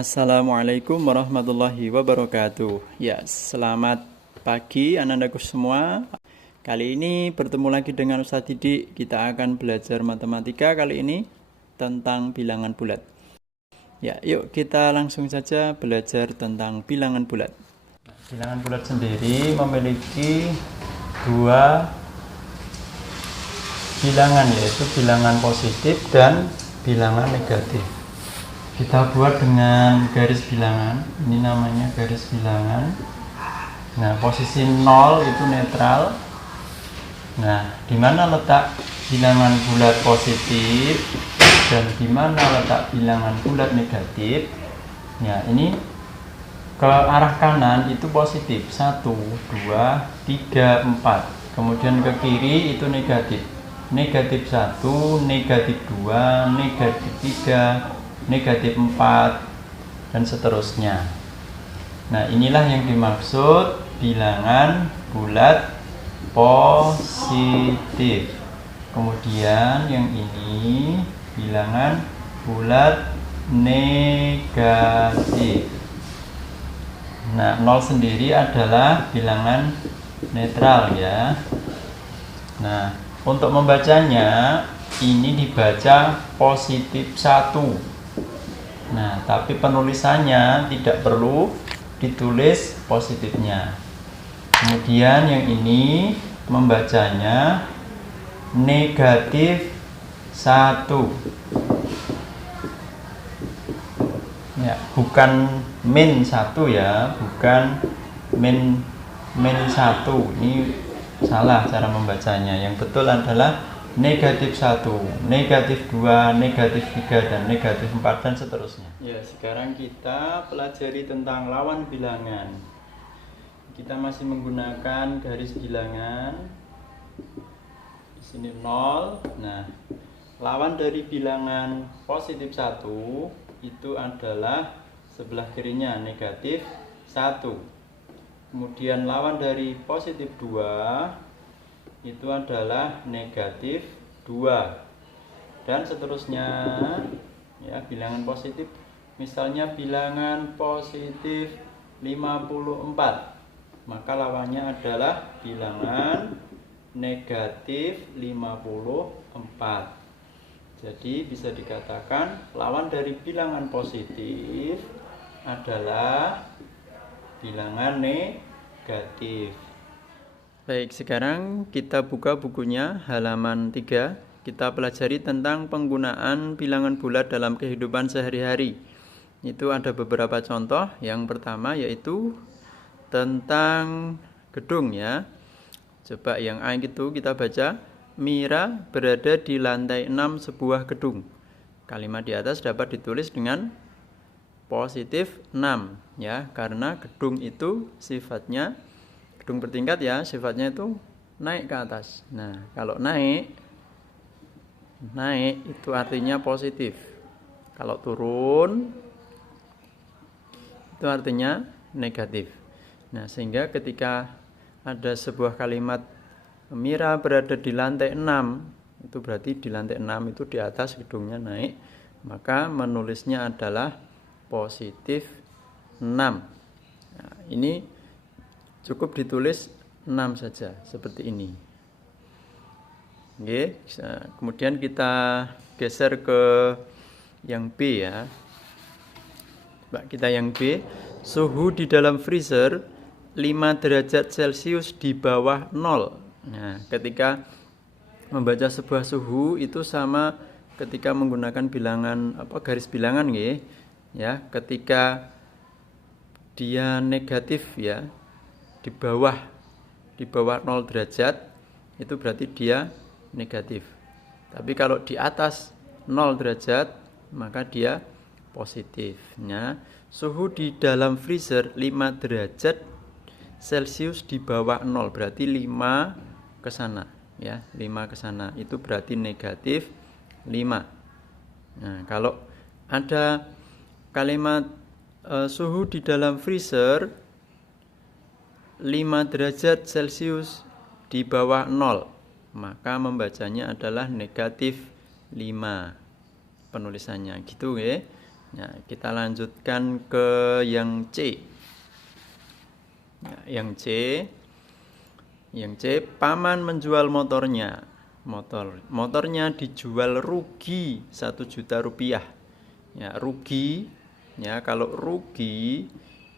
Assalamualaikum warahmatullahi wabarakatuh. Ya, selamat pagi anak-anakku semua. Kali ini bertemu lagi dengan Ustadz Didik. Kita akan belajar matematika kali ini tentang bilangan bulat. Ya, yuk kita langsung saja belajar tentang bilangan bulat. Bilangan bulat sendiri memiliki dua bilangan, yaitu bilangan positif dan bilangan negatif. Kita buat dengan garis bilangan, ini namanya garis bilangan. Nah, posisi 0 itu netral. Nah, di mana letak bilangan bulat positif dan di mana letak bilangan bulat negatif? Ya, ini ke arah kanan itu positif, 1, 2, 3, 4. Kemudian ke kiri itu negatif. Negatif 1, negatif 2, negatif 3, negatif 4, dan seterusnya. Nah, inilah yang dimaksud bilangan bulat positif. Kemudian yang ini bilangan bulat negatif. Nah, 0 sendiri adalah bilangan netral ya. Nah, untuk membacanya ini dibaca positif 1. Nah, tapi penulisannya tidak perlu ditulis positifnya. Kemudian yang ini membacanya negatif 1. Ya, bukan min 1 ya, bukan min 1. Ini salah cara membacanya. Yang betul adalah negatif 1, negatif 2, negatif 3, dan negatif 4, dan seterusnya. Ya, sekarang kita pelajari tentang lawan bilangan. Kita masih menggunakan garis bilangan. Di sini 0. Nah, lawan dari bilangan positif 1 itu adalah sebelah kirinya negatif 1. Kemudian lawan dari positif 2 itu adalah negatif 2, dan seterusnya ya. Bilangan positif, misalnya bilangan positif 54, maka lawannya adalah bilangan negatif 54. Jadi bisa dikatakan lawan dari bilangan positif adalah bilangan negatif. Baik, sekarang kita buka bukunya halaman 3. Kita pelajari tentang penggunaan bilangan bulat dalam kehidupan sehari-hari. Itu ada beberapa contoh. Yang pertama yaitu tentang gedung ya. Coba yang A itu kita baca, Mira berada di lantai 6 sebuah gedung. Kalimat di atas dapat ditulis dengan positif 6 ya, karena gedung itu sifatnya gedung bertingkat ya, sifatnya itu naik ke atas. Nah, kalau naik itu artinya positif. Kalau turun itu artinya negatif. Nah, sehingga ketika ada sebuah kalimat Mira berada di lantai 6, itu berarti di lantai 6 itu di atas gedungnya naik, maka menulisnya adalah positif 6. Nah, ini cukup ditulis 6 saja, seperti ini. Oke, kemudian kita geser ke yang B ya. Coba kita yang B, suhu di dalam freezer 5 derajat Celcius di bawah 0. Nah, ketika membaca sebuah suhu itu sama ketika menggunakan bilangan garis bilangan ya. Ketika dia negatif ya, di bawah 0 derajat itu berarti dia negatif. Tapi kalau di atas 0 derajat maka dia positif. Nah, suhu di dalam freezer 5 derajat Celcius di bawah 0 berarti 5 ke sana ya, 5 ke sana itu berarti negatif 5. Nah, kalau ada kalimat suhu di dalam freezer 5 derajat Celcius di bawah 0, maka membacanya adalah negatif 5 penulisannya gitu ya. Nah, kita lanjutkan ke yang C. Nah, yang C, paman menjual motornya. Motornya dijual rugi 1 juta rupiah. Ya, rugi. Ya, kalau rugi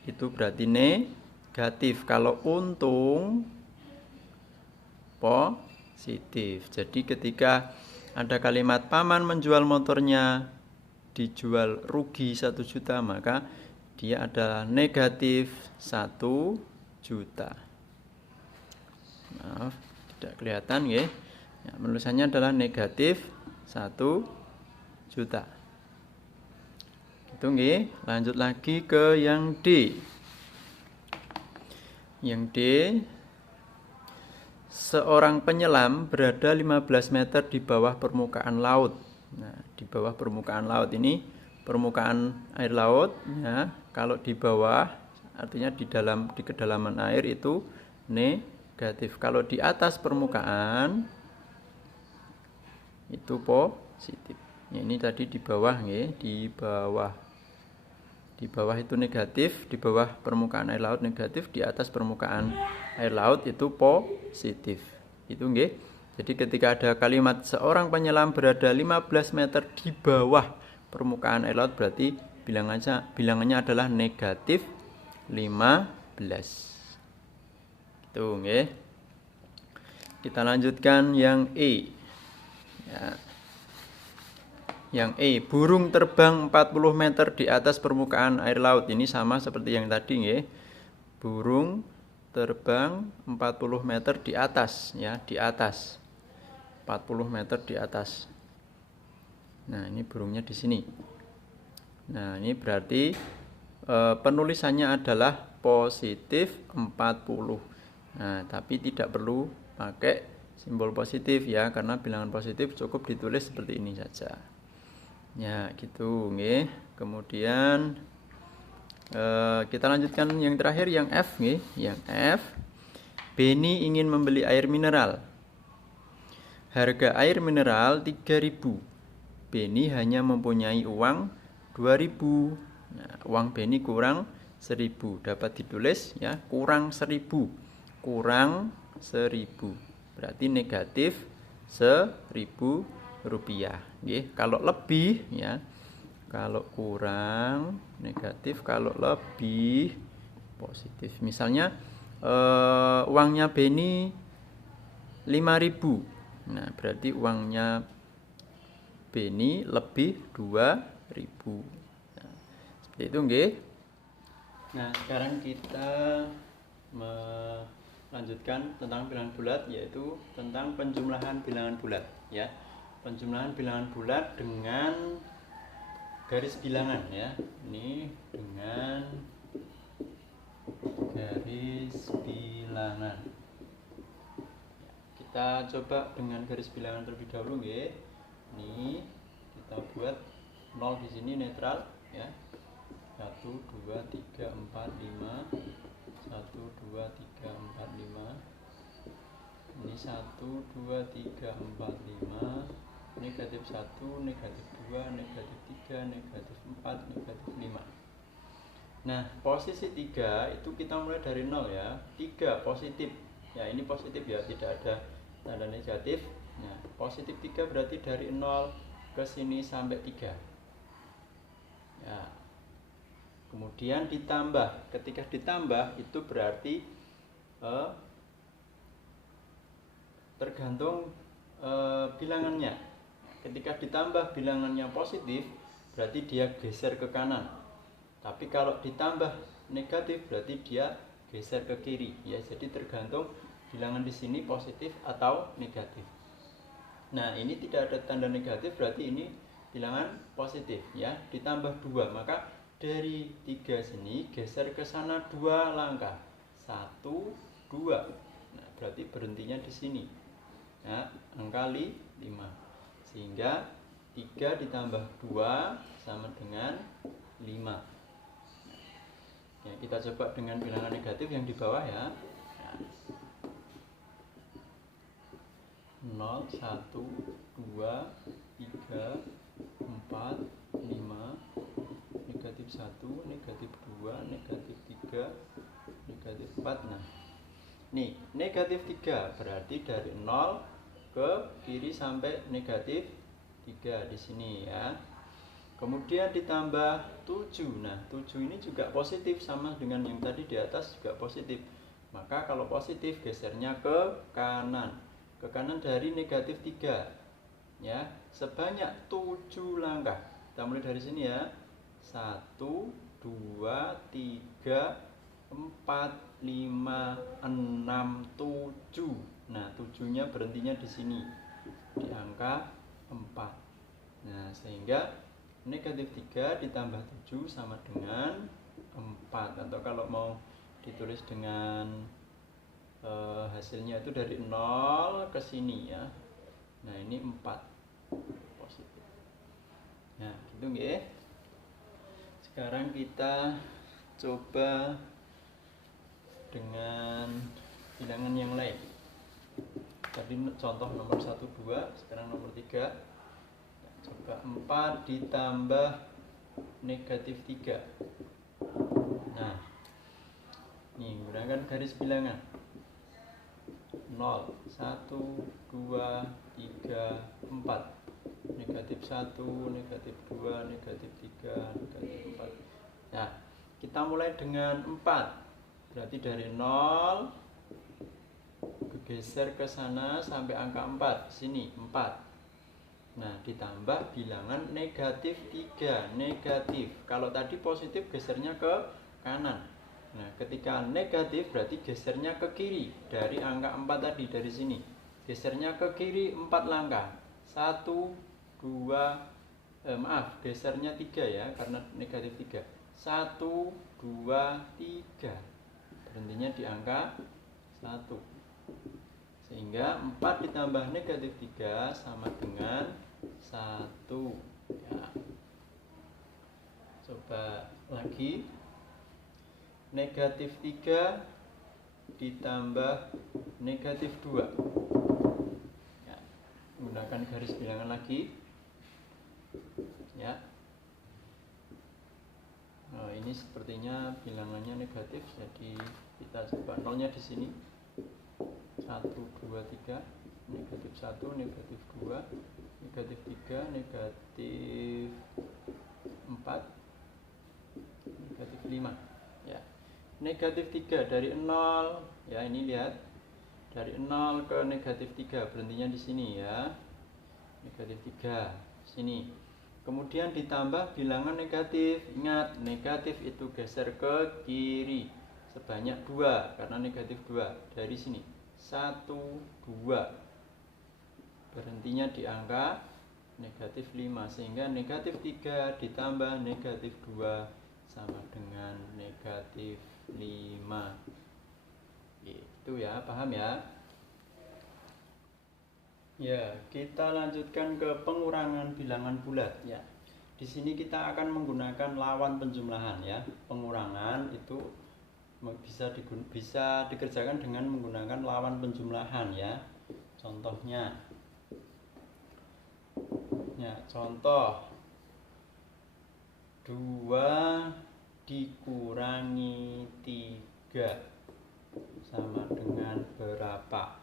itu berarti negatif. Kalau untung positif. Jadi ketika ada kalimat paman menjual motornya dijual rugi 1 juta, maka dia adalah negatif 1 juta. Maaf, tidak kelihatan ya. Ya, penulisannya adalah negatif 1 juta. Itu nggih. Lanjut lagi ke yang D. Yang D, seorang penyelam berada 15 meter di bawah permukaan laut. Nah, di bawah permukaan laut ini permukaan air laut ya. Kalau di bawah artinya di kedalaman air itu negatif. Kalau di atas permukaan itu positif. Ya, ini tadi di bawah ya, di bawah. Di bawah itu negatif, di bawah permukaan air laut negatif, di atas permukaan air laut itu positif. Itu nggih. Jadi ketika ada kalimat seorang penyelam berada 15 meter di bawah permukaan air laut berarti bilangannya adalah negatif 15. Itu nggih. Kita lanjutkan yang E. Ya. Yang E, burung terbang 40 meter di atas permukaan air laut. Ini sama seperti yang tadi nggih. Burung terbang 40 meter di atas ya, di atas. 40 meter di atas. Nah, ini burungnya di sini. Nah, ini berarti penulisannya adalah positif 40. Nah, tapi tidak perlu pakai simbol positif ya, karena bilangan positif cukup ditulis seperti ini saja. Ya, gitu nggih. Kemudian kita lanjutkan yang terakhir yang F nggih. Yang F, Beni ingin membeli air mineral. Harga air mineral 3.000. Beni hanya mempunyai uang 2.000. Nah, uang Beni kurang 1.000. Dapat ditulis ya, kurang 1.000. Kurang 1.000. Berarti negatif 1.000 rupiah. Kalau lebih ya, kalau kurang negatif, kalau lebih positif. Misalnya uangnya Beni 5.000. Nah, berarti uangnya Beni lebih 2.000. Nah, seperti itu nggih. Nah, sekarang kita melanjutkan tentang bilangan bulat, yaitu tentang penjumlahan bilangan bulat ya. Penjumlahan bilangan bulat dengan garis bilangan ya. Ini dengan garis bilangan. Kita coba dengan garis bilangan terlebih dahulu nggih. Ini kita buat 0 di sini netral ya. 1 2 3 4 5 1 2 3 4 5. Ini 1 2 3 4 5, negatif 1, negatif 2, negatif 3, negatif 4, negatif 5. Nah, posisi 3 itu kita mulai dari 0 ya. 3 positif. Ya, ini positif ya, tidak ada tanda negatif. Nah, positif 3 berarti dari 0 ke sini sampai 3. Ya. Kemudian ditambah. Ketika ditambah itu berarti tergantung bilangannya. Ketika ditambah bilangannya positif, berarti dia geser ke kanan. Tapi kalau ditambah negatif, berarti dia geser ke kiri. Ya, jadi tergantung bilangan di sini positif atau negatif. Nah, ini tidak ada tanda negatif, berarti ini bilangan positif ya. Ditambah 2, maka dari 3 sini geser ke sana 2 langkah. 1, 2. Nah, berarti berhentinya di sini. Ya, angka 5. Sehingga 3 ditambah 2 sama dengan 5. Ya, kita coba dengan bilangan negatif yang di bawah ya. 0, 1, 2, 3, 4, 5, 1, negatif 2, negatif 3, negatif 4. Nah, nih negatif 3 berarti dari 0 ke kiri sampai negatif 3 di sini ya. Kemudian ditambah 7. Nah, 7 ini juga positif sama dengan yang tadi di atas juga positif. Maka kalau positif gesernya ke kanan. Ke kanan dari negatif 3. Ya, sebanyak 7 langkah. Kita mulai dari sini ya. 1 2 3 4 5 6 7. Nah, 7-nya berhentinya di sini di angka 4. Nah, sehingga negatif 3 ditambah 7 sama dengan 4. Atau kalau mau ditulis dengan hasilnya itu dari 0 ke sini ya. Nah, ini 4 positif. Nah, gitu nggih. Sekarang kita coba dengan bilangan yang lain. Tadi contoh nomor 1 2, sekarang nomor 3. Coba 4 ditambah negatif 3. Nah, ini gunakan garis bilangan. 0 1 2 3 4. Negatif 1, negatif 2, negatif 3, negatif 4. Nah, kita mulai dengan 4. Berarti dari 0 bergeser ke sana sampai angka 4. Sini 4. Nah, ditambah bilangan negatif 3. Negatif. Kalau tadi positif gesernya ke kanan. Nah, ketika negatif berarti gesernya ke kiri. Dari angka 4 tadi, dari sini. Gesernya ke kiri 4 langkah. 1 2 gesernya 3 ya, karena negatif 3. 1 2 3. Berhentinya di angka 1. Sehingga 4 ditambah negatif 3 sama dengan 1 ya. Coba lagi. Negatif 3 ditambah negatif 2 ya. Gunakan garis bilangan lagi ya. Nah, ini sepertinya bilangannya negatif, jadi kita coba nolnya di sini. 1 2 3, negatif 1, negatif 2, negatif 3, negatif 4, negatif 5 ya. Negatif 3 dari 0 ya, ini lihat dari 0 ke negatif 3 berhentinya di sini ya. Negatif 3 sini. Kemudian ditambah bilangan negatif. Ingat, negatif itu geser ke kiri sebanyak 2 karena negatif 2 dari sini. 1 2. Berhentinya di angka negatif 5, sehingga negatif 3 ditambah negatif 2 sama dengan negatif 5. Itu ya, paham ya? Ya, kita lanjutkan ke pengurangan bilangan bulat ya. Di sini kita akan menggunakan lawan penjumlahan ya. Pengurangan itu bisa dikerjakan dengan menggunakan lawan penjumlahan ya. Contohnya ya, contoh 2 dikurangi 3 sama dengan berapa?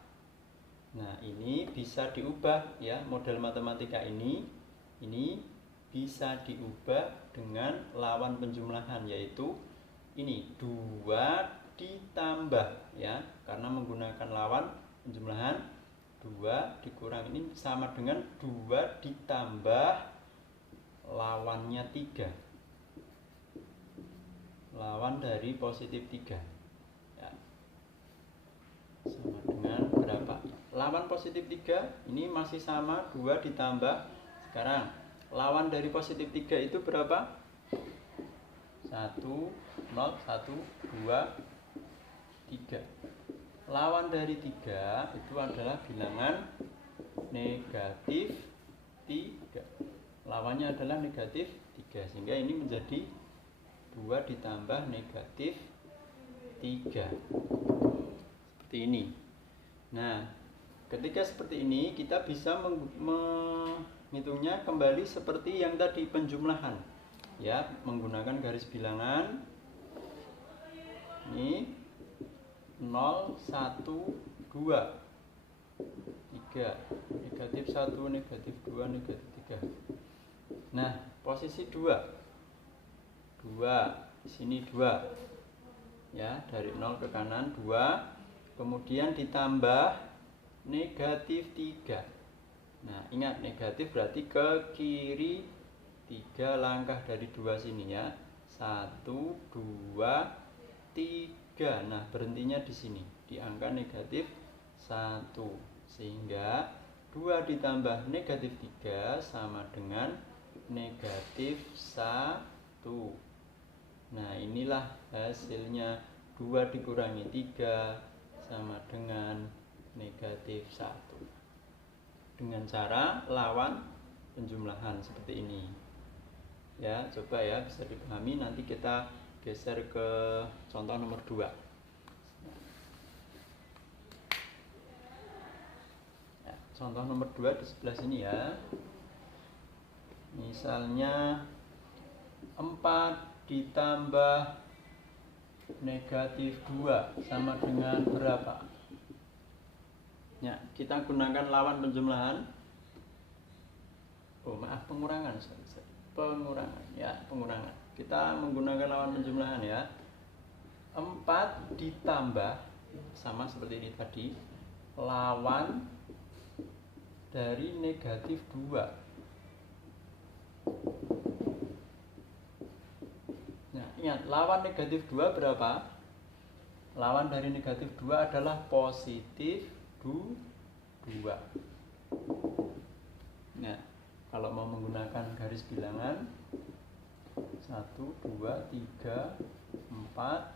Nah, ini bisa diubah ya, model matematika ini bisa diubah dengan lawan penjumlahan, yaitu ini 2 ditambah ya, karena menggunakan lawan penjumlahan 2 dikurang ini sama dengan 2 ditambah lawannya 3. Lawan dari positif 3 ya. Sama dengan berapa? Lawan positif 3 ini masih sama 2 ditambah. Sekarang lawan dari positif 3 itu berapa? 1 0 1 2 3. Lawan dari 3 itu adalah bilangan negatif 3. Lawannya adalah negatif 3, sehingga ini menjadi 2 ditambah negatif 3. Seperti ini. Nah, ketika seperti ini kita bisa menghitungnya kembali seperti yang tadi, penjumlahan. ya, menggunakan garis bilangan. Ini 0, 1, 2, 3, negatif 1, negatif 2, negatif 3. Nah, posisi 2, di sini 2, ya, dari 0 ke kanan 2, kemudian ditambah negatif 3. Nah, ingat, negatif berarti ke kiri 3 langkah dari 2 sini ya. 1, 2, 3. Nah, berhentinya di sini, di angka negatif 1. Sehingga 2 ditambah negatif 3 sama dengan negatif 1. Nah, inilah hasilnya. 2 dikurangi 3 sama dengan negatif 1. Dengan cara lawan penjumlahan seperti ini. Ya, coba ya, bisa dipahami. Nanti kita geser ke contoh nomor 2. Ya, contoh nomor 2 di sebelah sini ya. Misalnya 4 ditambah negatif 2 sama dengan berapa? Ya, kita gunakan lawan penjumlahan. Oh, maaf, pengurangan. Pengurangan, ya, pengurangan. Kita menggunakan lawan penjumlahan ya. 4 ditambah, sama seperti ini tadi, lawan dari negatif 2. Nah, ingat, lawan negatif 2 berapa? Lawan dari negatif 2 adalah positif 2. Nah, kalau mau menggunakan garis bilangan 1, 2, 3, 4.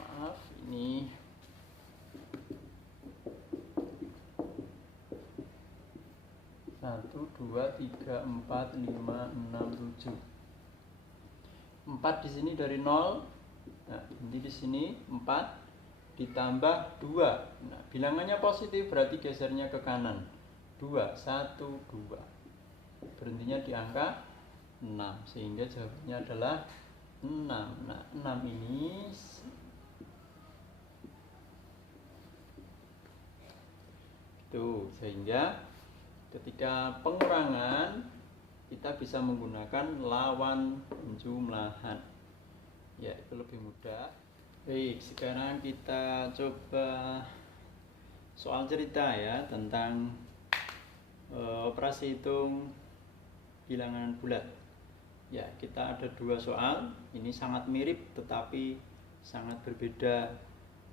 Maaf, ini 1, 2, 3, 4, 5, 6, 7. 4 di sini dari 0. Nah, nanti di sini 4 ditambah 2. Nah, bilangannya positif berarti gesernya ke kanan. 2, 1, 2. Berhentinya di angka 6, sehingga jawabannya adalah 6. Nah, 6 ini tuh, sehingga ketika pengurangan kita bisa menggunakan lawan penjumlahan. Ya, itu lebih mudah. Baik, sekarang kita coba soal cerita ya tentang operasi hitung bilangan bulat. Ya, kita ada 2 soal. Ini sangat mirip tetapi sangat berbeda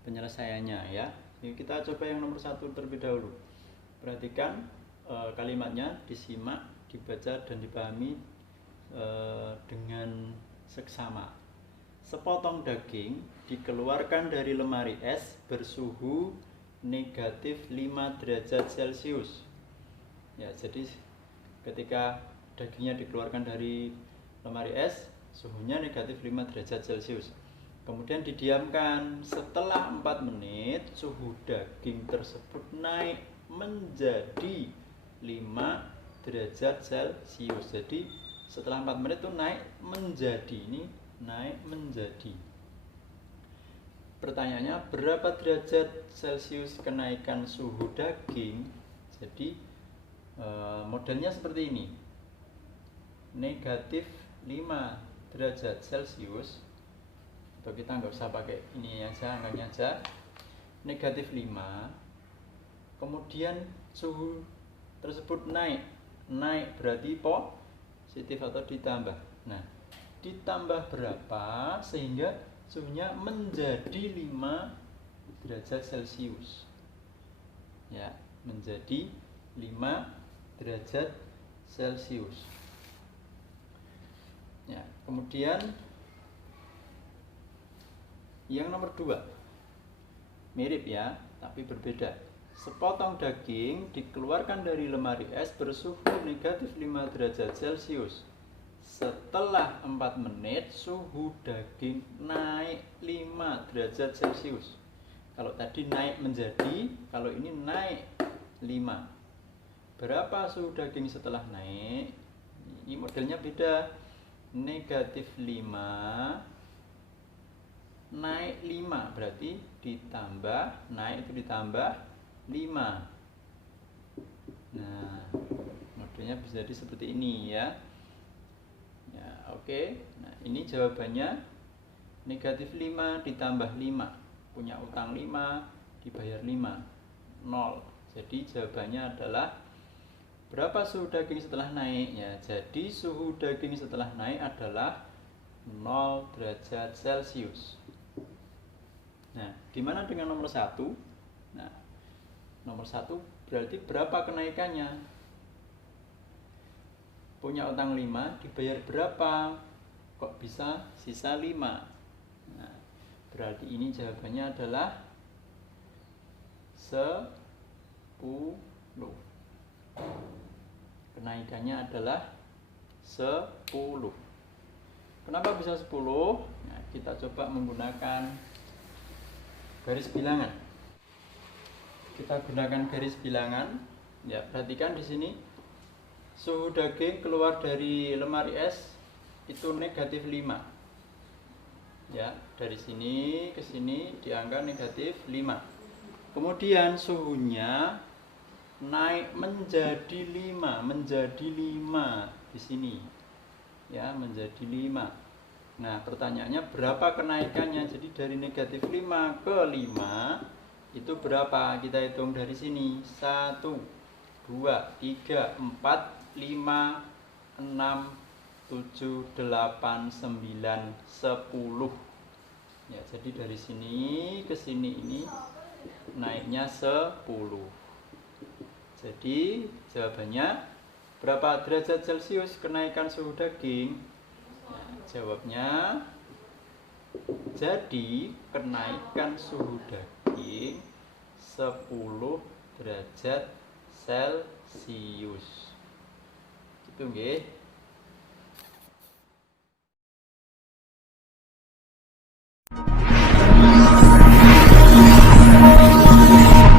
penyelesaiannya ya. Ini kita coba yang nomor 1 terlebih dahulu. Perhatikan kalimatnya, disimak, dibaca dan dipahami dengan seksama. Sepotong daging dikeluarkan dari lemari es bersuhu negatif 5 derajat Celcius. Ya, jadi ketika dagingnya dikeluarkan dari lemari es, suhunya negatif 5 derajat Celcius. Kemudian didiamkan. Setelah 4 menit, suhu daging tersebut naik menjadi 5 derajat Celcius. Jadi setelah 4 menit itu naik menjadi, ini naik menjadi. Pertanyaannya, berapa derajat Celcius kenaikan suhu daging? Jadi modelnya seperti ini. Negatif 5 derajat Celcius, atau kita nggak usah pakai ini aja, angkanya aja, negatif 5. Kemudian suhu tersebut naik berarti positif atau ditambah. Nah, ditambah berapa sehingga suhunya menjadi 5 derajat Celcius? Ya, menjadi 5 derajat Celcius. Ya, kemudian yang nomor 2 mirip ya, tapi berbeda. Sepotong daging dikeluarkan dari lemari es bersuhu negatif 5 derajat Celcius. Setelah 4 menit, suhu daging naik 5 derajat Celcius. Kalau tadi naik menjadi, kalau ini naik 5. Berapa suhu daging setelah naik? Ini modelnya beda. negatif 5 naik 5, berarti ditambah, naik itu ditambah 5. Nah, modenya bisa jadi seperti ini ya. Ya, oke. Nah, ini jawabannya negatif 5 ditambah 5. Punya utang 5, dibayar 5. 0. Jadi jawabannya adalah berapa suhu daging setelah naik? Ya, jadi suhu daging setelah naik adalah 0 derajat Celcius. Nah, gimana dengan nomor 1? Nah, nomor 1 berarti berapa kenaikannya? Punya utang 5, dibayar berapa? Kok bisa sisa 5? Nah, berarti ini jawabannya adalah 10. Kenaikannya adalah 10. Kenapa bisa 10? Nah, kita coba menggunakan garis bilangan. Kita gunakan garis bilangan. Ya, perhatikan di sini suhu daging keluar dari lemari es itu negatif 5. Ya, dari sini ke sini diangka negatif 5. Kemudian suhunya naik menjadi 5 di sini. Ya, menjadi 5. Nah, pertanyaannya berapa kenaikannya? Jadi dari negatif 5 ke 5 itu berapa? Kita hitung dari sini. 1, 2, 3, 4, 5, 6, 7, 8, 9, 10. Ya, jadi dari sini ke sini ini naiknya 10. Jadi jawabannya berapa derajat Celcius kenaikan suhu daging? Nah, jawabnya jadi kenaikan suhu daging 10 derajat Celcius. Gitu nggih.